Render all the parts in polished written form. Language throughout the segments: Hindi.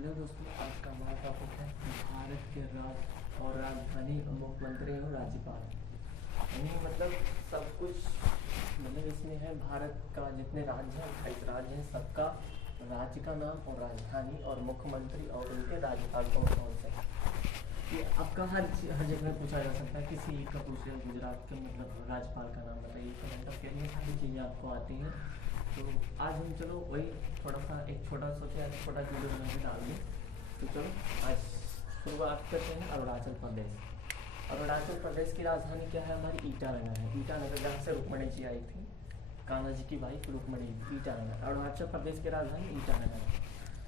हेलो दोस्तों, आज का हमारा टॉपिक है भारत के राज्य और राजधानी, मुख्यमंत्री और राज्यपाल। यानी मतलब सब कुछ, मतलब इसमें है भारत का जितने राज्य हैं, 28 राज्य हैं, सबका राज्य का नाम और राजधानी और मुख्यमंत्री और उनके राज्यपाल कौन कौन से हैं। ये आपका हर जगह पूछा जा सकता है। किसी एक का पूछ रहे हैं, गुजरात के मतलब राज्यपाल का नाम बताइए, करंट अफेयर में सारी चीज़ें आपको आती हैं। तो आज हम चलो वही थोड़ा सा एक छोटा सोचे आज छोटा वीडियो बना के डाल दें। तो चलो आज शुरुआत करते हैं अरुणाचल प्रदेश। अरुणाचल प्रदेश की राजधानी क्या है? हमारी ईटानगर है। ईटानगर जहाँ से रुक्मणी जी आई थी, कान्हा जी की वाइफ रुक्मणी, ईटानगर। अरुणाचल प्रदेश की राजधानी ईटानगर है।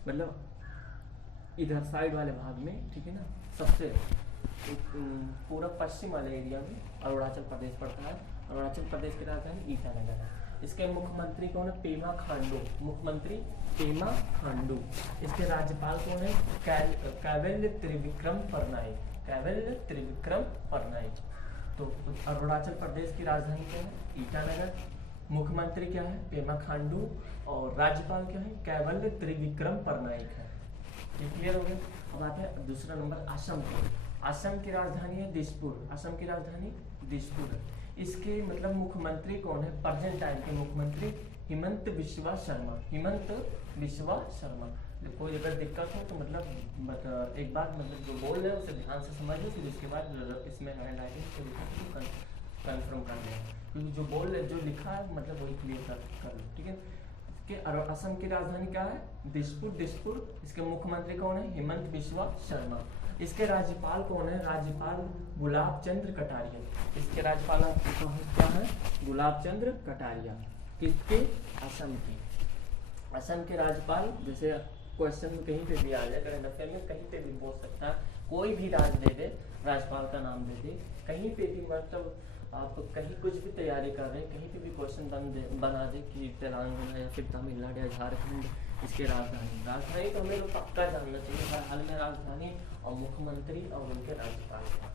मतलब इधर साइड वाले भाग में, ठीक है ना, सबसे पूर्व पश्चिम वाले एरिया में अरुणाचल प्रदेश पड़ता है। अरुणाचल प्रदेश की राजधानी ईटानगर है। इसके मुख्यमंत्री कौन है? पेमा खांडू। मुख्यमंत्री पेमा खांडू। इसके राज्यपाल कौन है? कैवल्य त्रिविक्रम परनाइक। कैवल्य त्रिविक्रम परनाइक। तो अरुणाचल प्रदेश की राजधानी क्या है? ईटानगर। मुख्यमंत्री क्या है? पेमा खांडू। और राज्यपाल क्या है? कैवल्य त्रिविक्रम परनाइक है। ये क्लियर हो गया। अब आते हैं दूसरा नंबर असम को। असम की राजधानी है दिसपुर। असम की राजधानी दिसपुर है। इसके मतलब मुख्यमंत्री कौन है? प्रेजेंट टाइम के मुख्यमंत्री हिमंत बिस्वा शर्मा। हिमंत बिस्वा शर्मा। कोई अगर दिक्कत हो तो मतलब एक बार मतलब जो बोल रहे हैं उसे ध्यान से समझ लो, फिर उसके बाद इसमें हैंड राइटिंग कंफर्म कर लें, क्योंकि जो बोल रहे जो लिखा है मतलब वही क्लियर कर लो, ठीक है। कि असम की राजधानी क्या है? दिसपुर। दिसपुर। इसके मुख्यमंत्री कौन है? हिमंत बिस्वा शर्मा। इसके राज्यपाल कौन है? राज्यपाल गुलाब चंद्र कटारिया। इसके राज्यपाल क्या है? गुलाब चंद्र कटारिया। किसके? असम की। असम के राज्यपाल, जैसे क्वेश्चन में कहीं पे भी आ जाए, करंट अफेयर में कहीं पे भी बोल सकता है, कोई भी राज्य दे दे, राज्यपाल का नाम दे दे, कहीं पे भी, मतलब आप कहीं कुछ भी तैयारी कर रहे हैं, कहीं पे भी क्वेश्चन बना दे कि तेलंगाना या फिर तमिलनाडु या झारखंड इसके राजधानी तो हमें तो पक्का जानना चाहिए हर हाल में, राजधानी और मुख्यमंत्री और उनके राज्यपाल का,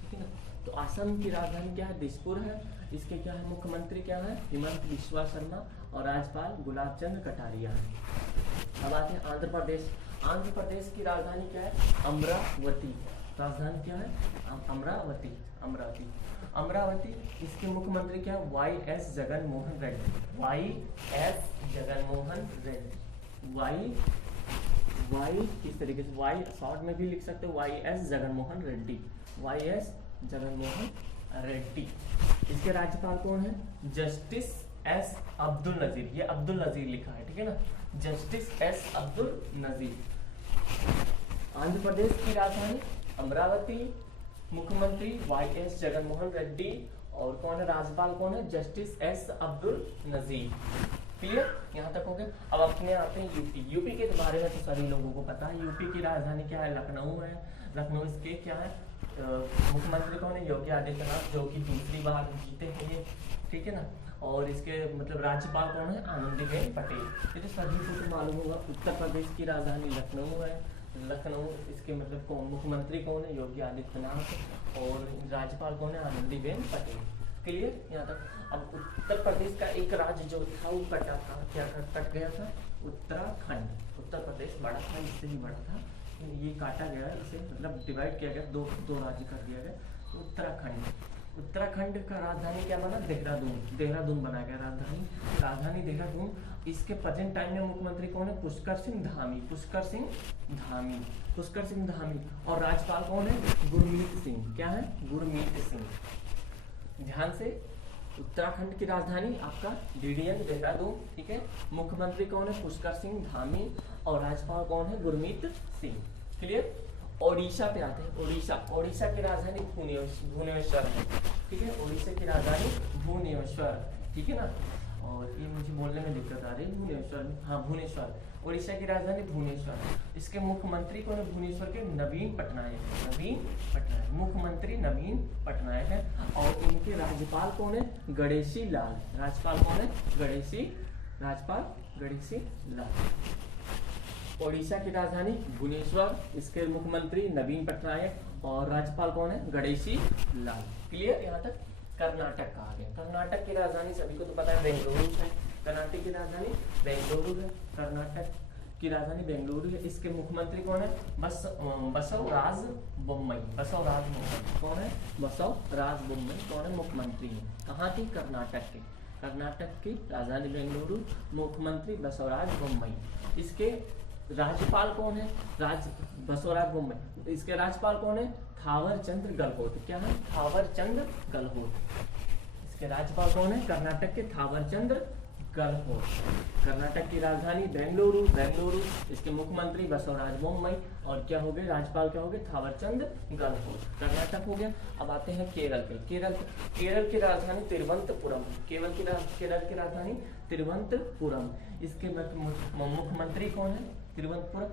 ठीक है ना। तो असम की राजधानी क्या है? दिसपुर है। इसके क्या है? मुख्यमंत्री क्या है? हिमंत बिस्वा शर्मा। और राज्यपाल गुलाब चंद्र कटारिया है। अब आते हैं आंध्र प्रदेश। आंध्र प्रदेश की राजधानी क्या है? अमरावती। राजधानी क्या है? अमरावती। अमरावती। अमरावती। इसके मुख्यमंत्री क्या है? वाई एस जगन मोहन रेड्डी। वाई एस जगन मोहन रेड्डी। वाई किस तरीके से? वाई शॉर्ट में भी लिख सकते हो, वाई एस जगन मोहन रेड्डी। वाई एस जगन मोहन रेड्डी। इसके राज्यपाल कौन है? जस्टिस एस अब्दुल नजीर। ये अब्दुल नजीर लिखा है, ठीक है ना, जस्टिस एस अब्दुल नजीर। आंध्र प्रदेश की राजधानी अमरावती। मुख्यमंत्री वाई एस जगन मोहन रेड्डी। और कौन है? राज्यपाल कौन है? जस्टिस एस अब्दुल नजीर। क्लियर? यहाँ तक हो गया। अब अपने आते हैं यूपी। यूपी के बारे में तो सभी लोगों को पता है। यूपी की राजधानी क्या है? लखनऊ है। लखनऊ। इसके क्या है? मुख्यमंत्री कौन है? योगी आदित्यनाथ, जो कि दूसरी बार जीते हैं ये, ठीक है ना। और इसके मतलब राज्यपाल कौन है? आनंदीबेन पटेल। ये तो सभी को तो मालूम होगा। उत्तर प्रदेश की राजधानी लखनऊ है। लखनऊ। इसके मतलब कौन? मुख्यमंत्री कौन है? योगी आदित्यनाथ। और राज्यपाल कौन है? आनंदीबेन पटेल। क्लियर? यहाँ तक। अब उत्तर प्रदेश का एक राज्य जो था वो कटा था। क्या कट गया था? उत्तराखंड। उत्तर प्रदेश बड़ा था, इससे भी बड़ा था, ये काटा गया है, इसे मतलब डिवाइड किया गया, दो राज्य कर दिया गया। तो उत्तराखंड। उत्तराखंड का राजधानी क्या बना? देहरादून। देहरादून बनाया गया राजधानी देहरादून। इसके प्रेजेंट टाइम में मुख्यमंत्री कौन है? पुष्कर सिंह धामी। पुष्कर सिंह धामी। पुष्कर सिंह धामी। और राज्यपाल कौन है? गुरमीत सिंह। क्या है? गुरमीत सिंह। ध्यान से, उत्तराखंड की राजधानी आपका डीडीएन देहरादून, ठीक है। मुख्यमंत्री कौन है? पुष्कर सिंह धामी। और राज्यपाल कौन है? गुरमीत सिंह। क्लियर? ओडिशा पे आते हैं। ओडिशा। ओडिशा की राजधानी भुवनेश्वर है, ठीक है। ओडिशा की राजधानी भुवनेश्वर, ठीक है ना। और ये मुझे बोलने में दिक्कत आ रही है, भुवनेश्वर में, हाँ भुवनेश्वर। ओडिशा की राजधानी भुवनेश्वर। इसके मुख्यमंत्री कौन है? भुवनेश्वर के नवीन पटनायक। नवीन पटनायक। मुख्यमंत्री नवीन पटनायक है। और इनके राज्यपाल कौन है? गणेशी लाल। राज्यपाल कौन है? राज्यपाल गणेशी लाल। ओडिशा की राजधानी भुवनेश्वर। इसके मुख्यमंत्री नवीन पटनायक। और राज्यपाल कौन है? गणेशी लाल। क्लियर? यहाँ तक। कर्नाटक कहा गया। कर्नाटक की राजधानी सभी को तो पता है बेंगलुरु है। कर्नाटक की राजधानी बेंगलुरु है। कर्नाटक की राजधानी बेंगलुरु है। इसके मुख्यमंत्री कौन है? बसवराज बोम्मई। बसवराज बोम्मई कौन है? बसवराज बोम्मई कौन है? मुख्यमंत्री है। कहाँ की? कर्नाटक के। कर्नाटक की राजधानी बेंगलुरु, मुख्यमंत्री बसवराज बोम्मई। इसके राज्यपाल कौन है? बसवराज बोम्मई। इसके राज्यपाल कौन है? थावर चंद गहलोत। क्या है? थावर चंद गहलोत। इसके राज्यपाल कौन है? कर्नाटक के थावर चंद गहलोत। कर्नाटक की राजधानी बेंगलुरु। इसके मुख्यमंत्री बसवराज बोम्मई और क्या हो गए? राज्यपाल क्या हो गए? थावरचंद गहलोत। कर्नाटक हो गया। अब आते हैं केरल पे। केरल की राजधानी तिरुवनंतपुरम। केरल की राजधानी तिरुवनंतपुरम। इसके मुख्यमंत्री कौन है? तिरुवनंतपुरम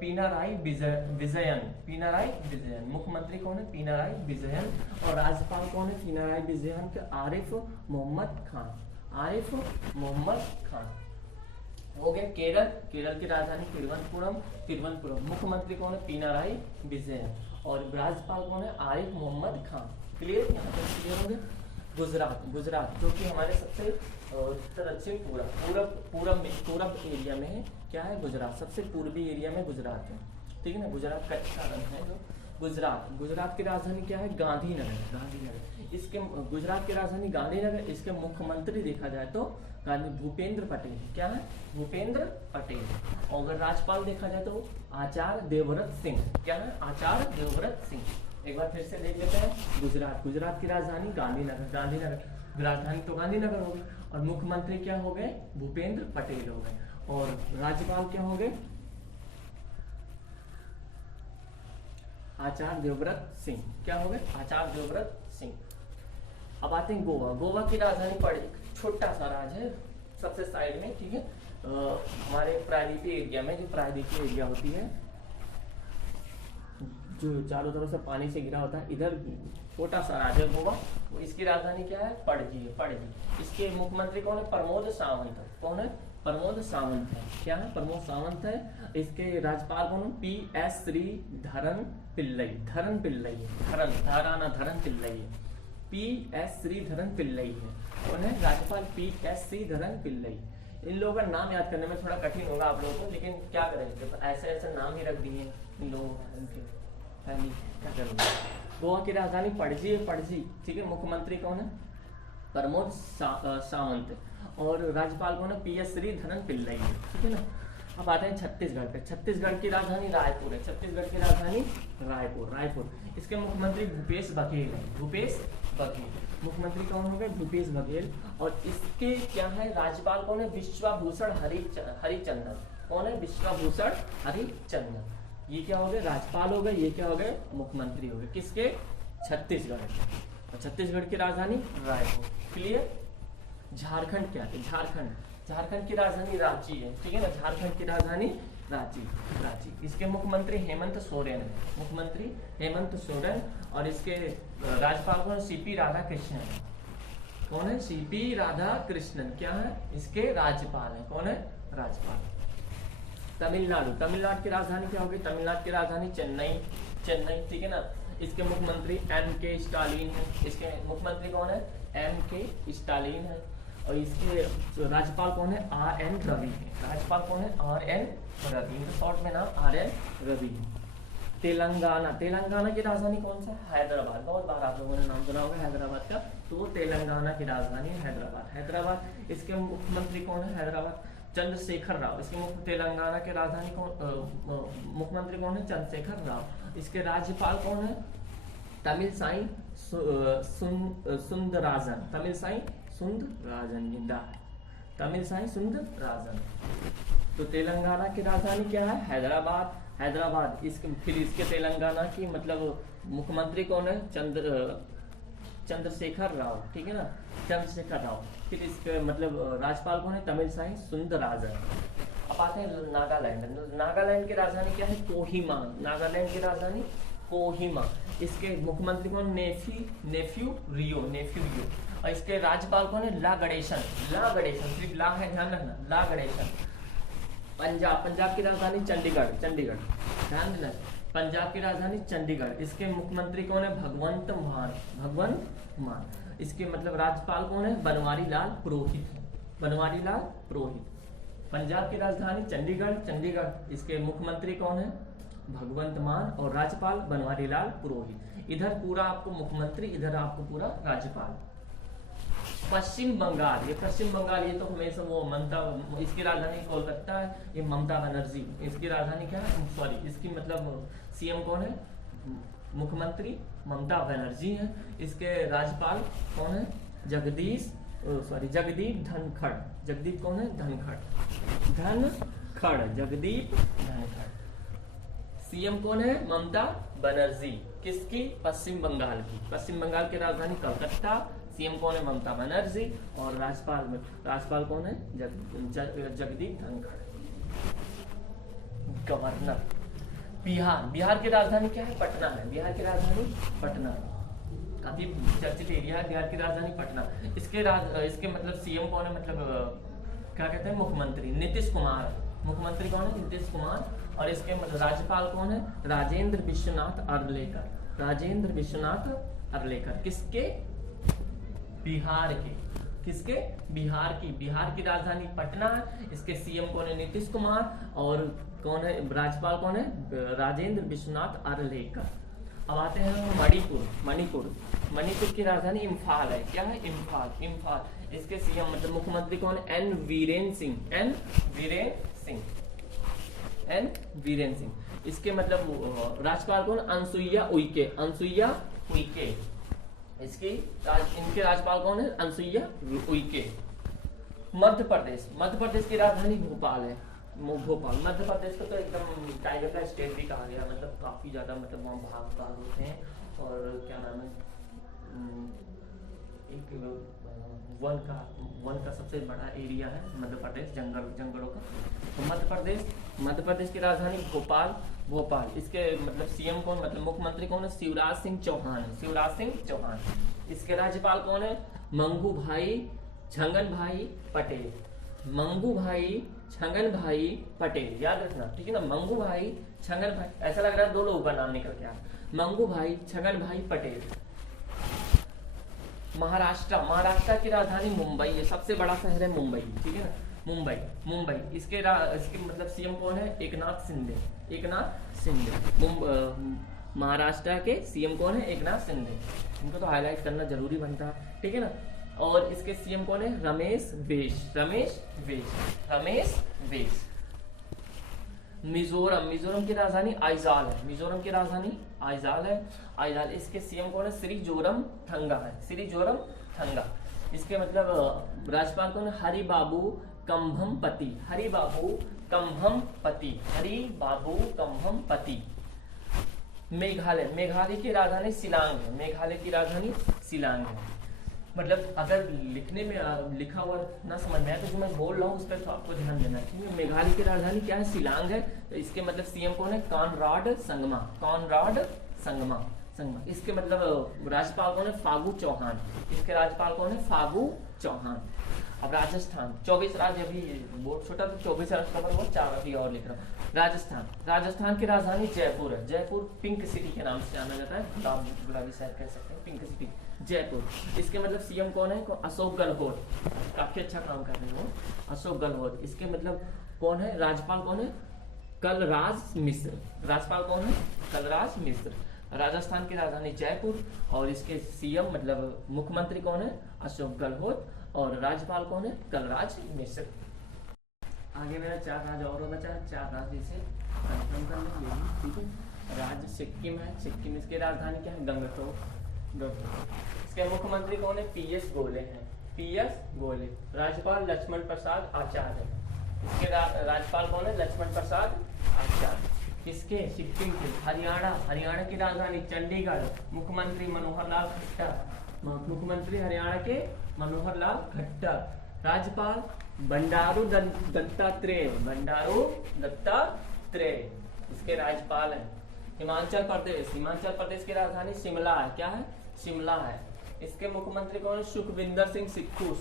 पिनाराई विजयन। मुख्यमंत्री कौन है? पिनाराई विजयन। और राज्यपाल कौन है? पिनाराई विजयन के आरिफ मोहम्मद खान। आरिफ मोहम्मद खान हो गया। केरल की राजधानी तिरुवनंतपुरम। मुख्यमंत्री कौन है? पिनाराई विजयन और राज्यपाल कौन है? आरिफ मोहम्मद खान। क्लियर? यहाँ तक क्लियर हो गया। गुजरात जो कि हमारे सबसे दक्षिण पूरब एरिया में है। क्या है? गुजरात सबसे पूर्वी एरिया में गुजरात है। ठीक है ना? गुजरात का अच्छा रंग है जो गुजरात की राजधानी क्या है? गांधीनगर। इसके गुजरात की राजधानी गांधीनगर। इसके मुख्यमंत्री देखा जाए तो भूपेंद्र पटेल। क्या है? भूपेंद्र पटेल। और अगर राज्यपाल देखा जाए तो आचार्य देवव्रत सिंह। क्या है? आचार्य देवव्रत सिंह। एक बार फिर से देख लेते हैं। गुजरात की राजधानी गांधीनगर। राजधानी तो गांधीनगर हो गई और मुख्यमंत्री क्या हो गए? भूपेंद्र पटेल हो गए और राज्यपाल क्या हो गए? आचार्य देवव्रत सिंह। क्या हो गए? आचार्य देवव्रत सिंह। अब आते हैं गोवा की राजधानी पड़ी, छोटा सा राज्य है सबसे साइड में। ठीक है? हमारे प्रायद्वीपीय एरिया में, जो प्रायद्वीपीय एरिया होती है जो चारों तरफ से पानी से घिरा होता है, इधर छोटा सा राज्य गोवा। इसकी राजधानी क्या है? पणजी। इसके मुख्यमंत्री कौन है? प्रमोद सावंत। कौन है? प्रमोद सावंत है। क्या है? प्रमोद सावंत है। इसके राज्यपाल कौन है? PS श्रीधरन पिल्लई। धरन पिल्लई है। PS श्रीधरन पिल्लई है। कौन है? राज्यपाल PS श्रीधरन पिल्लई। इन लोगों का नाम याद करने में थोड़ा कठिन होगा आप लोगों को, लेकिन क्या करेंगे? ऐसे नाम ही रख दिए इन लोगों के। क्या करेंगे? गोवा की राजधानी पणजी। ठीक है? मुख्यमंत्री कौन है? प्रमोद सावंत और राज्यपाल कौन है? PS श्रीधरन पिल्लई। ठीक है ना? अब आते हैं छत्तीसगढ़ पे। छत्तीसगढ़ की राजधानी रायपुर है। रायपुर। इसके मुख्यमंत्री भूपेश बघेल है। मुख्यमंत्री कौन हो गए? भूपेश बघेल। और इसके क्या है? राज्यपाल कौन है? विश्वभूषण हरिचंदन। कौन है? विश्वभूषण हरिचंदन। ये क्या हो गए? राज्यपाल हो गए। ये क्या हो गए? मुख्यमंत्री हो गए। किसके? छत्तीसगढ़ के। और छत्तीसगढ़ की राजधानी रायपुर। क्लियर? झारखंड क्या है? झारखंड की राजधानी रांची है। ठीक है ना? झारखंड की राजधानी रांची। इसके मुख्यमंत्री हेमंत सोरेन है। और इसके राज्यपाल कौन? CP राधाकृष्णन। कौन है? CP राधाकृष्णन। क्या है? इसके राज्यपाल है। कौन है? राज्यपाल। तमिलनाडु की राजधानी क्या होगी? तमिलनाडु की राजधानी चेन्नई। ठीक है ना? इसके मुख्यमंत्री MK स्टालिन है। इसके मुख्यमंत्री कौन है? MK स्टालिन है। और इसके राज्यपाल कौन है? RN रवि है। राज्यपाल कौन है? RN रवि। इनका शॉर्ट में नाम RN रवि है। तेलंगाना की राजधानी कौन सा? हैदराबाद। बहुत बार आप लोगों ने नाम सुना होगा हैदराबाद का, तो वो तेलंगाना की राजधानी है हैदराबाद। इसके मुख्यमंत्री कौन है? हैदराबाद चंद्रशेखर राव। इसके तेलंगाना के राजधानी मुख्यमंत्री कौन है? चंद्रशेखर राव। इसके राज्यपाल कौन है? तमिलसाई सुंदरराजन। तो तेलंगाना की राजधानी क्या है? हैदराबाद। इसके तेलंगाना की मतलब मुख्यमंत्री कौन है? चंद्रशेखर राव। ठीक है ना? चंद्रशेखर राव। फिर इसके मतलब राज्यपाल कौन है? तमिलसाई सुंदरराजन। अब आते हैं नागालैंड की राजधानी क्या है? कोहिमा। नागालैंड की राजधानी कोहिमा। इसके मुख्यमंत्री कौन? नेफ्यू रियो। और इसके राज्यपाल कौन है? ला गणेशन। सिर्फ ला है, ध्यान रखना। ला गणेशन। पंजाब की राजधानी चंडीगढ़। ध्यान देना। पंजाब की राजधानी चंडीगढ़। इसके मुख्यमंत्री कौन है? भगवंत मान। इसके मतलब राज्यपाल कौन है? बनवारी लाल पुरोहित। पंजाब की राजधानी चंडीगढ़, चंडीगढ़। इसके मुख्यमंत्री कौन है? भगवंत मान। और राज्यपाल बनवारी लाल पुरोहित। इधर पूरा आपको मुख्यमंत्री, इधर आपको पूरा राज्यपाल। पश्चिम बंगाल, ये पश्चिम बंगाल, ये तो हमेशा वो ममता, इसकी राजधानी कोलकाता है, ये ममता बनर्जी। इसकी राजधानी क्या है? सॉरी, इसकी मतलब सीएम कौन है? मुख्यमंत्री ममता बनर्जी है। इसके राज्यपाल कौन है? जगदीप धनखड़। जगदीप कौन है? धनखड़, जगदीप धनखड़। सीएम कौन है? ममता बनर्जी। किसकी? पश्चिम बंगाल की। पश्चिम बंगाल की राजधानी कलकत्ता। सीएम कौन है? ममता बनर्जी। और राज्यपाल कौन है? जगदीप धनखड़। गवर्नर। बिहार की राजधानी क्या है? पटना है। बिहार की राजधानी पटना, काफी चर्चित एरिया है। बिहार की राजधानी पटना। इसके मतलब सीएम कौन है? मतलब क्या कहते हैं? मुख्यमंत्री नीतीश कुमार। मुख्यमंत्री कौन है? नीतीश कुमार। और इसके मतलब राज्यपाल कौन है? राजेंद्र विश्वनाथ अर्लेकर। राजेंद्र विश्वनाथ अर्लेकर। किसके? बिहार के। किसके? बिहार की। बिहार की राजधानी पटना है। इसके सीएम कौन है? नीतीश कुमार। और कौन है? राज्यपाल कौन है? राजेंद्र विश्वनाथ अर्लेकर। अब आते हैं मणिपुर की राजधानी इम्फाल है। क्या है? इम्फाल। इसके सीएम मतलब मुख्यमंत्री कौन है? एन वीरेन सिंह। इसके मतलब राज्यपाल कौन? अनसुईया उइके। इनके राज्यपाल कौन है? अनसुईया उइके। मध्य प्रदेश की राजधानी भोपाल है। मध्य प्रदेश को तो एकदम टाइगर का स्टेट भी कहा गया। मतलब काफी ज्यादा मतलब वहाँ भाग होते हैं। और क्या नाम है, एक वन का सबसे बड़ा एरिया है मध्य प्रदेश, जंगलों का। तो मध्य प्रदेश की राजधानी भोपाल। इसके मतलब सीएम कौन, मतलब मुख्यमंत्री कौन है? शिवराज सिंह चौहान। इसके राज्यपाल कौन है? मंगू भाई छंगन भाई पटेल। याद रखना, ठीक है ना? मंगू भाई छंगन भाई, ऐसा लग रहा है दो लोगों का नाम निकल गया। मंगू भाई छंगन भाई पटेल। महाराष्ट्र की राजधानी मुंबई है। सबसे बड़ा शहर है मुंबई, ठीक है ना? मुंबई। इसके मतलब सीएम कौन है? एकनाथ शिंदे। महाराष्ट्र के सीएम कौन है? एकनाथ शिंदे। इनको तो हाईलाइट करना जरूरी बनता है, ठीक है ना? और इसके सीएम कौन है? रमेश बैस। मिजोरम की राजधानी आइजॉल है। इसके सीएम कौन है? श्री जोरम थंगा। इसके मतलब राज्यपाल कौन है? हरिबाबू कम्भमपति। मेघालय की राजधानी शिलांग है। मतलब अगर लिखने में लिखा हुआ ना समझ में आए तो जो मैं बोल रहा हूँ उस पर तो आपको ध्यान देना है। मेघालय की राजधानी क्या है? शिलांग है। तो इसके मतलब सीएम कौन है? कॉनराड संगमा। इसके मतलब राज्यपाल कौन है? फागू चौहान। इसके राज्यपाल कौन है? फागू चौहान। अब राजस्थान, 24 राज्य, अभी बोर्ड छोटा तो 24 राज्य कवर हुआ, 4 अभी और लिख रहा हूँ। राजस्थान की राजधानी जयपुर है। जयपुर पिंक सिटी के नाम से जाना जाता है, गुलाबी शहर कह सकते हैं, पिंक सिटी जयपुर। इसके मतलब सीएम कौन है? अशोक गहलोत। काफी अच्छा काम कर रहे हो अशोक गहलोत। इसके मतलब कौन है? राज्यपाल कौन है? कलराज मिश्र। राजस्थान की राजधानी जयपुर। और इसके सीएम मतलब मुख्यमंत्री कौन है? अशोक गहलोत। और राज्यपाल कौन है? कलराज मिश्र। आगे मेरा 4 राज्य और बचा। 4 राज्य इसे कंफर्म कर लेंगे, ठीक है? राज्य सिक्किम है। सिक्किम, इसकी राजधानी क्या है? गंगटोक। इसके मुख्यमंत्री कौन है? पीएस गोले। राज्यपाल लक्ष्मण प्रसाद आचार्य। इसके राज्यपाल कौन है? लक्ष्मण प्रसाद आचार्य। इसके सिक्किम के हरियाणा की राजधानी चंडीगढ़। मुख्यमंत्री हरियाणा के मनोहर लाल खट्टर। राज्यपाल बंडारू दत्तात्रेय। इसके राज्यपाल है। हिमाचल प्रदेश की राजधानी शिमला है। क्या है? शिमला है। इसके मुख्यमंत्री कौन है? सुखविंदर सिंह सिक्खू।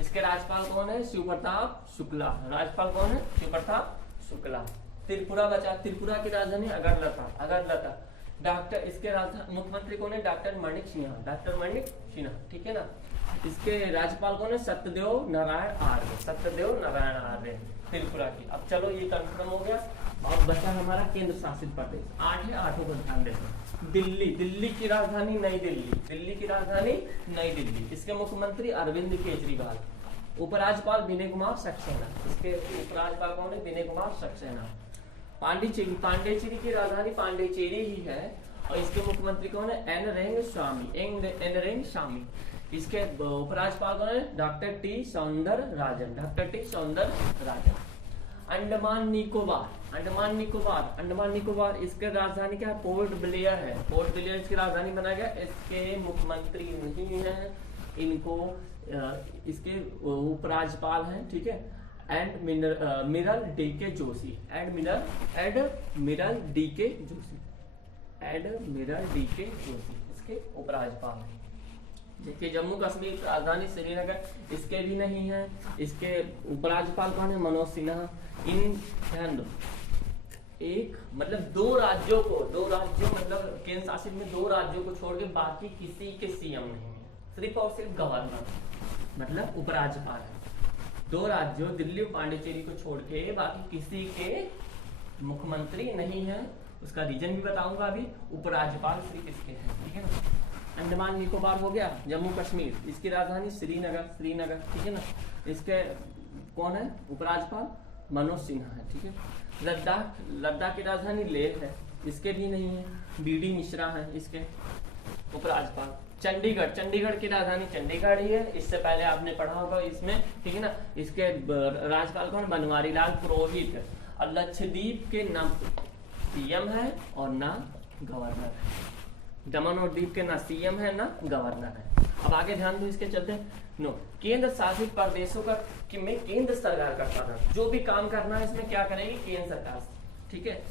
इसके राज्यपाल कौन है? शिवप्रताप शुक्ला। राज्यपाल कौन है? शिवप्रताप शुक्ला। त्रिपुरा बचा। त्रिपुरा की राजधानी अगरतला। डॉक्टर, इसके मुख्यमंत्री कौन है? डॉक्टर माणिक सिन्हा, डॉक्टर माणिक सिन्हा, ठीक है ना। इसके राज्यपाल कौन है? सत्यदेव नारायण आर्य, सत्यदेव नारायण आर्य त्रिपुरा की। अब चलो ये कंफर्म हो गया। अब बचा हमारा केंद्र शासित प्रदेश। 8 है, 8 को ध्यान देते। दिल्ली, दिल्ली की राजधानी नई दिल्ली, दिल्ली की राजधानी नई दिल्ली। इसके मुख्यमंत्री अरविंद केजरीवाल, उपराज्यपाल विनय कुमार सक्सेना। इसके उपराज्यपाल कौन है? विनय कुमार सक्सेना। पांडिचेरी, पांडिचेरी की राजधानी पांडिचेरी ही है और इसके मुख्यमंत्री कौन है? एन रंगस्वामी, एन रंगस्वामी। इसके उपराज्यपाल कौन है? Doctor T Soundararajan, doctor T Soundararajan. अंडमान निकोबार, अंडमान निकोबार, अंडमान निकोबार इसके राजधानी क्या है? पोर्ट ब्लेयर है, पोर्ट ब्लेयर इसकी राजधानी बनाया गया। इसके मुख्यमंत्री नहीं है, इनको इसके उपराज्यपाल हैं, ठीक है, एडमिरल डी के जोशी, एडमिरल डी के जोशी, एडमिरल डी के जोशी इसके उपराज्यपाल हैं। देखिए जम्मू कश्मीर राजधानी श्रीनगर, इसके भी नहीं है। इसके उपराज्यपाल कौन है? मनोज सिन्हा। इन ध्यान दो, एक मतलब दो राज्यों मतलब केंद्र शासित में 2 राज्यों को छोड़ के बाकी किसी के सीएम नहीं है, सिर्फ और सिर्फ गवर्नर मतलब उपराज्यपाल है। 2 राज्यों दिल्ली और पांडिचेरी को छोड़ के बाकी किसी के मुख्यमंत्री नहीं है। उसका रीजन भी बताऊंगा अभी। उपराज्यपाल सिर्फ इसके हैं, ठीक है ना। अंडमान निकोबार हो गया, जम्मू कश्मीर, इसकी राजधानी श्रीनगर, श्रीनगर, ठीक है ना। इसके कौन है? उपराज्यपाल मनोज सिन्हा है, ठीक है। लद्दाख, लद्दाख की राजधानी लेह है, इसके भी नहीं है। बीडी मिश्रा है इसके उपराज्यपाल। चंडीगढ़, चंडीगढ़ की राजधानी चंडीगढ़ ही है, इससे पहले आपने पढ़ा होगा इसमें, ठीक है ना। इसके राज्यपाल कौन? बनवारी लाल पुरोहित है। और लक्षद्वीप के ना सीएम है और ना गवर्नर है। दमन और दीप के ना सीएम है ना गवर्नर है। अब आगे ध्यान दो, इसके चलते नो केंद्र शासित प्रदेशों का कि मैं केंद्र सरकार का साधन, जो भी काम करना है इसमें क्या करेगी? केंद्र सरकार, ठीक है।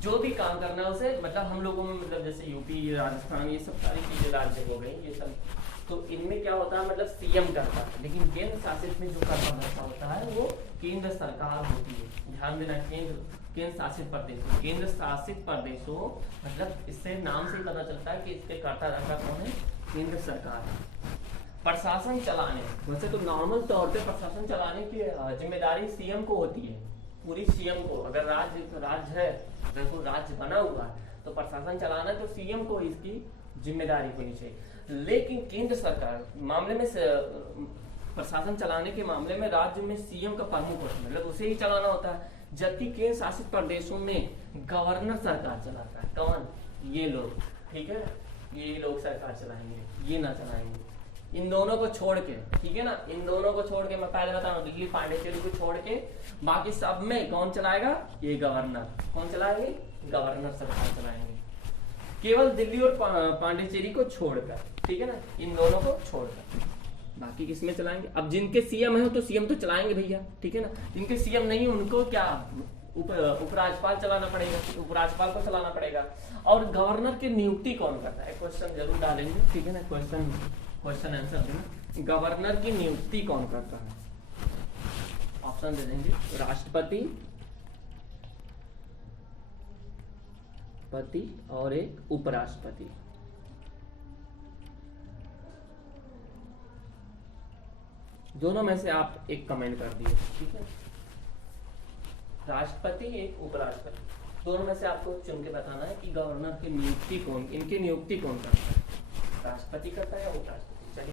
जो भी काम करना है उसे मतलब हम लोगों में मतलब जैसे यूपी, राजस्थान, ये सब सारी चीजें राज्य हो गई ये सब, तो इनमें क्या होता है? मतलब सीएम करता है, लेकिन केंद्र शासित में जो कर्ता धर्ता होता है वो केंद्र सरकार होती है। ध्यान देना, केंद्र शासित प्रदेशों, केंद्र शासित प्रदेशों मतलब इससे नाम से ही पता चलता है कि इसके कर्ता धर्ता कौन है? केंद्र सरकार है। प्रशासन चलाने, वैसे तो नॉर्मल तौर पे प्रशासन चलाने की जिम्मेदारी सीएम को होती है, पूरी सीएम को। अगर राज्य है, अगर कोई राज्य बना हुआ है तो प्रशासन चलाना तो सीएम को इसकी जिम्मेदारी होनी चाहिए। लेकिन केंद्र सरकार मामले में प्रशासन चलाने के मामले में राज्य में सीएम का प्रमुख होता है, मतलब उसे ही चलाना होता है। जबकि केंद्र शासित प्रदेशों में गवर्नर सरकार चलाता है। कौन? ये लोग, ठीक है, ये लोग सरकार चलाएंगे, ये ना चलाएंगे। इन दोनों को छोड़ के, ठीक है ना, इन दोनों को छोड़ के मैं पहले बता रहा हूँ, दिल्ली पांडिचेरी को छोड़ के बाकी सब में कौन चलाएगा? ये गवर्नर। कौन चलाएंगे? गवर्नर सरकार चलाएंगे, केवल दिल्ली और पांडिचेरी को छोड़कर, ठीक है ना, इन दोनों को छोड़कर बाकी किसमें चलाएंगे? अब जिनके सीएम है तो सीएम तो चलाएंगे भैया, ठीक है ना। जिनके सीएम नहीं उनको क्या उपराज्यपाल चलाना पड़ेगा, उपराज्यपाल को चलाना पड़ेगा। और गवर्नर की नियुक्ति कौन करता है? क्वेश्चन जरूर डालेंगे, ठीक है ना, क्वेश्चन आंसर देना। गवर्नर की नियुक्ति कौन करता है? ऑप्शन दे देंगे, राष्ट्रपति, पति और एक उपराष्ट्रपति। दोनों में से आप एक कमेंट कर दिए, ठीक है। राष्ट्रपति, एक उपराष्ट्रपति, दोनों में से आपको चुन के बताना है कि गवर्नर की नियुक्ति कौन, इनकी नियुक्ति कौन करता है? राष्ट्रपति करता है या उपराष्ट्रपति?